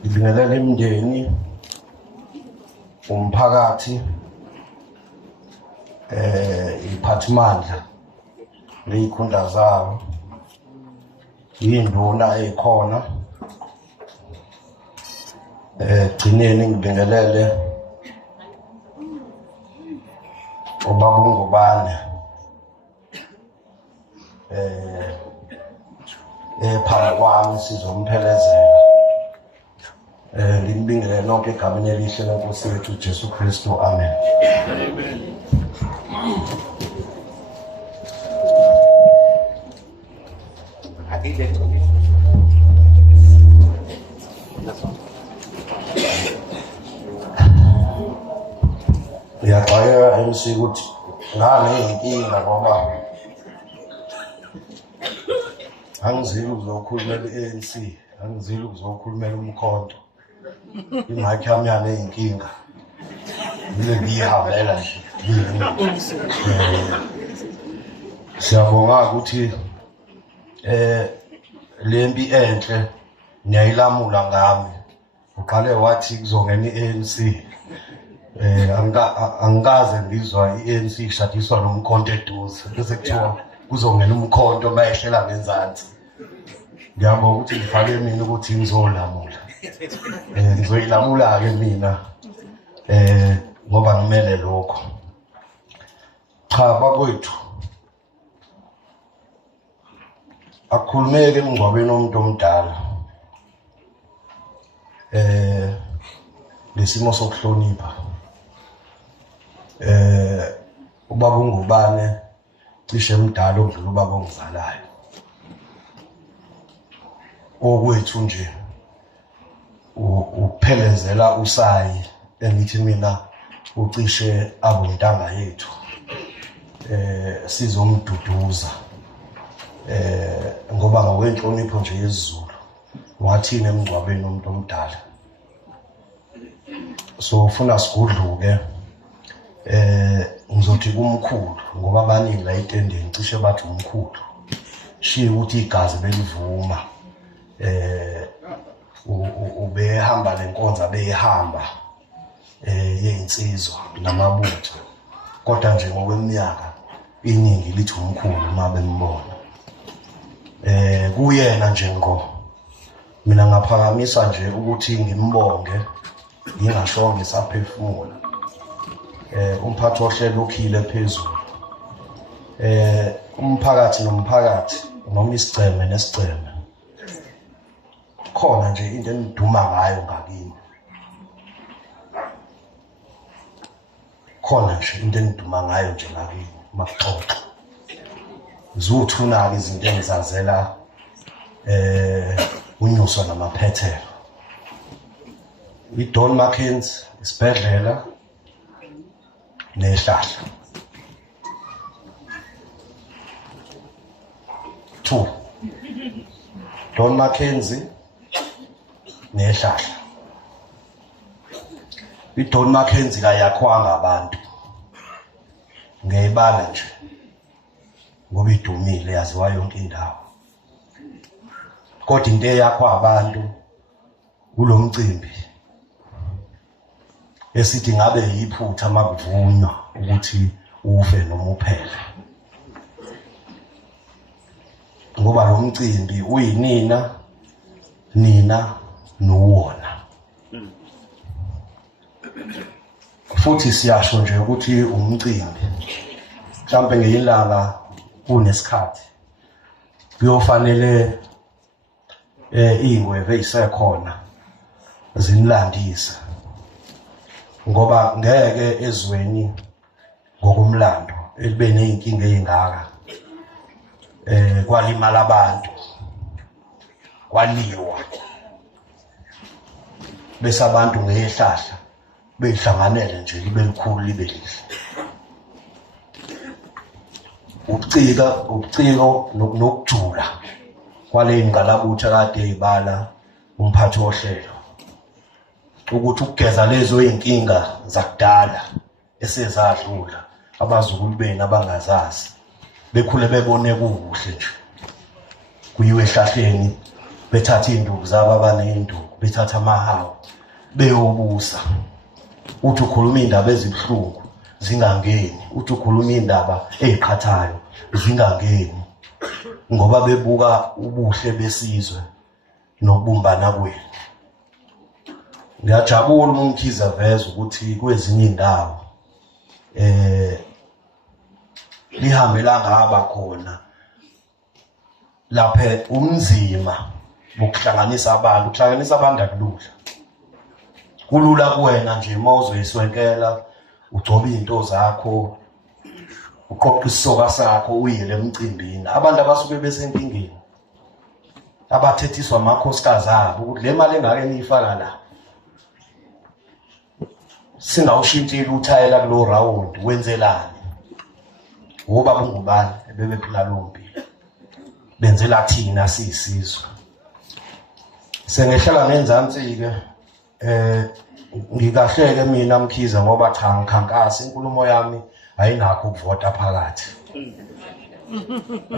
Ngibingelela imindeni, umphakathi, iphathimandla leyikhundla zawo, yinduna eyikhona. Gcineni ngibingelele ubaba uNgubane phambi kwami sizomphelezela. Ngibingelele nonke egameni elihle leNkosi yethu uJesu Kristu. Amen. Ngiyaxwayeka MC ukuthi nganeyinkinga ngoba angizili ukuzokhulumela i-ANC, angizili ukuzokhulumela umkhonto. Imayikhi yami yaneyinkinga yile ngiyihambela nje. Siyabonga ukuthi lempi enhle niyayilamula ngami. Uqale wathi kuzongena i-ANC. Angikaze ngizwa i-ANC ishadiswa nomkhonto eduze bese kuthiwa kuzongena umkhonto bayehlela ngenzansi. Ngiyabonga ukuthi ngifake mina ukuthi ngizolamula. Ngizoyilamula-ke mina ngoba ngimele lokho. Cha bakwethu, akukhulumeke emngcwabeni womuntu omdala lesimo sokuhlonipha. Ubaba uNgubane cishe mdala okudlula ubaba ongizalayo. Okwethu nje uphelezela usayi engithi mina ucishe abontanga yethu. Sizomduduza ngoba ngokwenhlonipho nje yesiZulu wathini emngcwabeni womuntu omdala. So ufuna sigudluke ngizothi kumkhulu ngoba abaningi la etendeni cishe bathi umkhulu. Shiya ukuthi igazi belivuma ubehamba lenkonzo abehamba yeyinsizwa namabutho, kodwa nje ngokweminyaka iningi lithi umkhulu uma bembona. Kuyena nje ngo mina ngaphakamisa nje ukuthi ngimbonge ngingasho ngisaphefumula. Umphathi ohlelo ukhile phezulu. Umphakathi nomphakathi noma isigceme nesigceme khona nje into eniduma ngayo ngakini. Khona nje into eniduma ngayo nje ngakini makuxoxa. Ziwuthuna-ke izinto engizazela unyuso namaphethelo. I-Don Mackenzie, isibhedlela nehlahla. 2 Don Mackenzie nehlahla. I-Don Mackenzie kayakhwanga abantu ngeyibala nje ngoba idumile yaziwa yonke indawo. Kodwa into eyakhwa abantu kulo mcimbi esithi ngabe yiphutha makuvunywa ukuthi ufe noma uphele, ngoba lo mcimbi uyinina nina nuwona. Futhi siyasho nje ukuthi umcimbi mhlambe ngeyilanga kunesikhathi kuyofanele ingweve isekhona zinilandise, ngoba ngeke ezweni ngokumlando elibe neyinkinga ezingaka kwalimala abantu, kwaliwa, bese abantu ngehlahla behlanganele nje libe likhulu libe lihle. Ubuciko nokujula kwale ngqalabutha kade eyibala umphathi ohlelo ukuthi ukugeza lezo inkinga zakudala esezadlula abazukulu benu abangazazi bekhule bebone kuhle nje kuyiwe ehlahleni bethatha induku zabo abaney'nduku bethatha amahawu beyobusa uthi ukhuluma indaba ezibuhlungu zingangeni uthi ukhuluma indaba ey'qhathayo zingangeni ngoba bebuka ubuhle besizwe nokubumbana kwenu. Ngiyajabula uma uMkhize aveza ukuthi kwezinye indawo lihambe ngaba khona lapha umzima ukuhlanganisa abantu akulula. Kulula kuwena nje mawuzoyiswenkela ugcoba izinto zakho uqoqa isoka sakho uyele emcimbini. Abantu abasuke besenkingeni abathethiswa amakhosikazi abo ukuthi le mali engake niyifaka la singawushintshile uthayela kulo round wenzelani ngoba bungubani bebephila lompi benzela thina siyisizwe. Sengehlala ngenzansi ke ngikahleke mina Mkhize ngoba cha ngikhankasa inkulumo yami ayinakho ukuvota phakathi.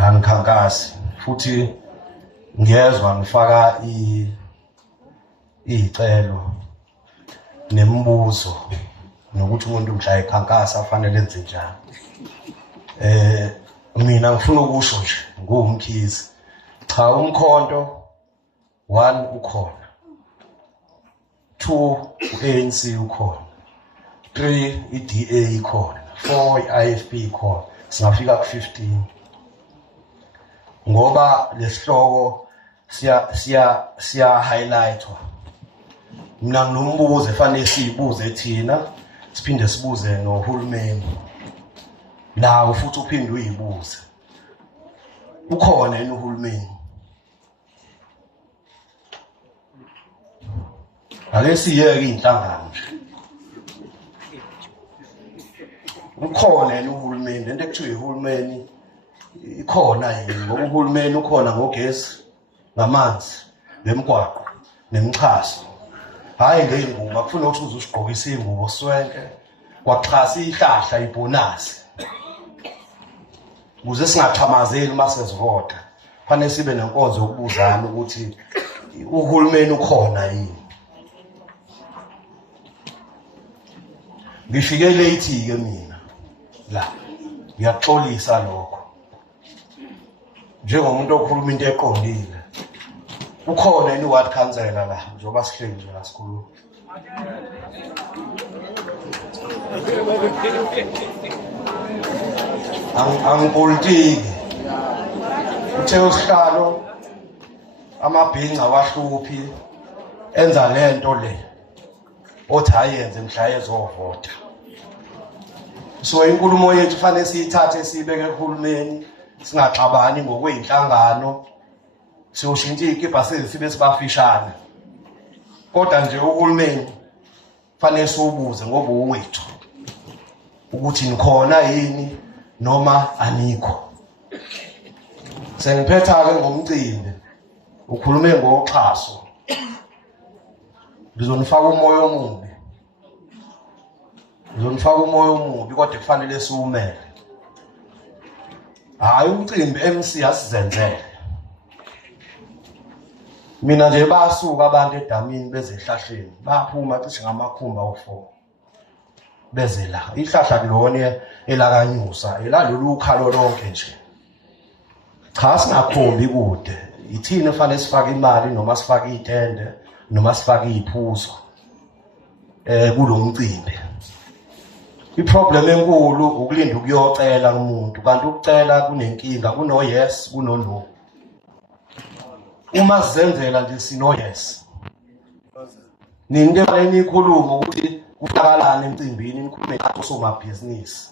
Angikhankasi futhi ngiyezwa ngifaka icelo nemibuzo nokuthi umuntu mhla ekhankasa afanele enze njani. Mina ngifuna ukusho nje nguMkhize cha umkhonto 1 ukhona 2 uANC ukhona 3 iDA ikhona 4 iIFP ikhona singafika ku15 ngoba lesihloko siya highlightwa. Mina nginombuzo efanele siyibuze thina siphinde sibuze nohulumeni nawo futhi uphinde uyibuze ukhona yini uhulumeni. Ake siyeke inhlangano nje ukhona yini uhulumeni lento ekuthiwa ihulumeni ikhona yini ngoba uhulumeni ukhona ngogesi ngamanzi nemigwaqo nemixhaso hayi ngey'ngubo akufuna ukuthi uzigqokisa iy'ngubo swenke kwaxhasa ihlahla ibonasi ukuze singaxhamazeli uma sesivota. Kufanele sibe nenkonzo yokubuzana ukuthi uhulumeni ukhona yini. Ngifike late-ke mina la ngiyaxolisa lokho njengomuntu okhuluma into eqondile. Ukhona yini ward councillor la njengoba sihleli nje la sikhuluma. Angipolitiki uthe usihlalo amabhinca wahluphi enza lento le othi ayenze mhla ezovota. So inkulumo yethu fanele siyithathe siyibeke kuhulumeni singaxabani ngokweinhlangano siyoshintsha ikipa sibe sibafishane kodwa nje uhulumeni fanele siwubuze ngoba uwethu ukuthi nikhona yini noma anikho. Sengiphetha ke ngomcimbi ukhulume ngoxhaso ngizonifaka umoya omubi kodwa kufanele siwumele. Hayi umcimbi MC asizenzele. Mina nje basuka abantu edamini bezehlahleni baphuma cishe ngamakhumba u4 beze la ihlahla kulona elakanyusa elalolu khalo lonke nje. Cha singakhombi kude ithini fanele sifake imali noma sifake itende noma sifake iphuzo kulo mcimbi. Iproblem enkulu ukulinda ukuyocela umuntu kanti ukucela kunenkinga kuno yes kuno no. Uma sizenzela nje sino yes ninde nikhuluma ukuthi kuhlakalana emcimbini nikhulume osomabhizinisi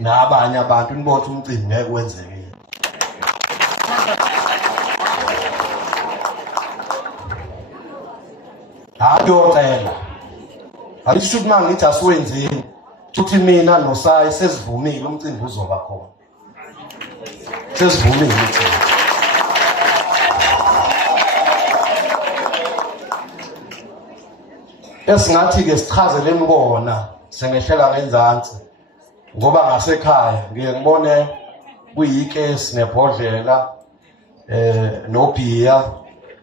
nabanye abantu nibona umcimbi ngeke wenzeke. Ayocela alisho ukuthi mangithi asiwenzeni futhi mina noSayi sesivumile umcimbi uzoba khona. Sesivumile umcimbi. Esingathi ke sichazeleni kona sengehlela ngenzansi ngoba ngasekhaya ngeke ngibone kuyikesi nebhodlela nobhiya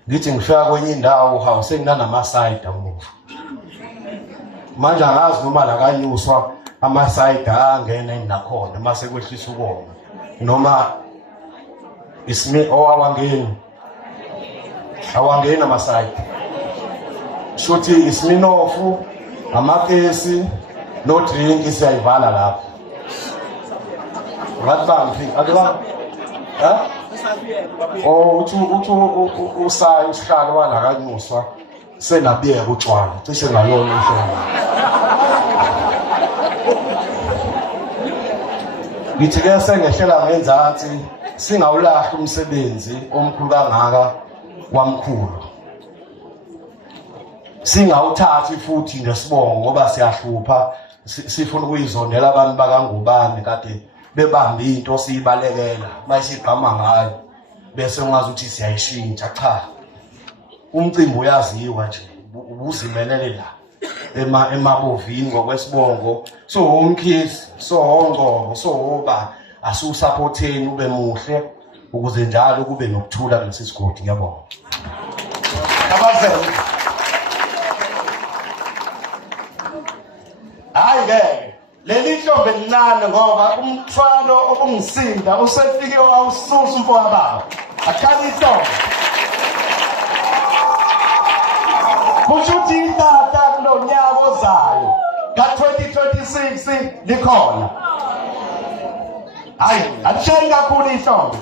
ngithi ngifika kwenye indawo hawu senginanamasayida umuva manje angazi noma lakanyuswa amasayida angena nakhona mase kwehlisa ukoma noma ismi awangeni amasayida shothi isminofu amakesi no drink siyayivala lapho ngathi bambi akubani uthi usayi usihlalo walakanyuswa senabiyeka utshwala cishe ngalona uhlelo ngithi-ke sengehlela ngenzansi singawulahli umsebenzi omkhulu kangaka wamkhulu singawuthathi futhi nesibongo ngoba siyahlupha sifuna ukuyizondela abantu bakangubani kade bebambe into siyibalekela bayisigqama ngayo bese ungazi ukuthi siyayishintsha cha umcimbi uyaziwa nje ubuzimelele la emabovini ngokwesibongo so umkhisi so ongqobo so oba asusupporteni ube muhle ukuze njalo kube nokuthula kulesi sigodi ngiyabonga abazeli hayi-ke leli hlombe lincane ngoba umthwalo obungisinda usefike wawususa umfowababa akhali ihlombe kusho ukuthi itata kulo nyaka ozayo ka-2026 likhona hayi alishayi kakhulu ihlombe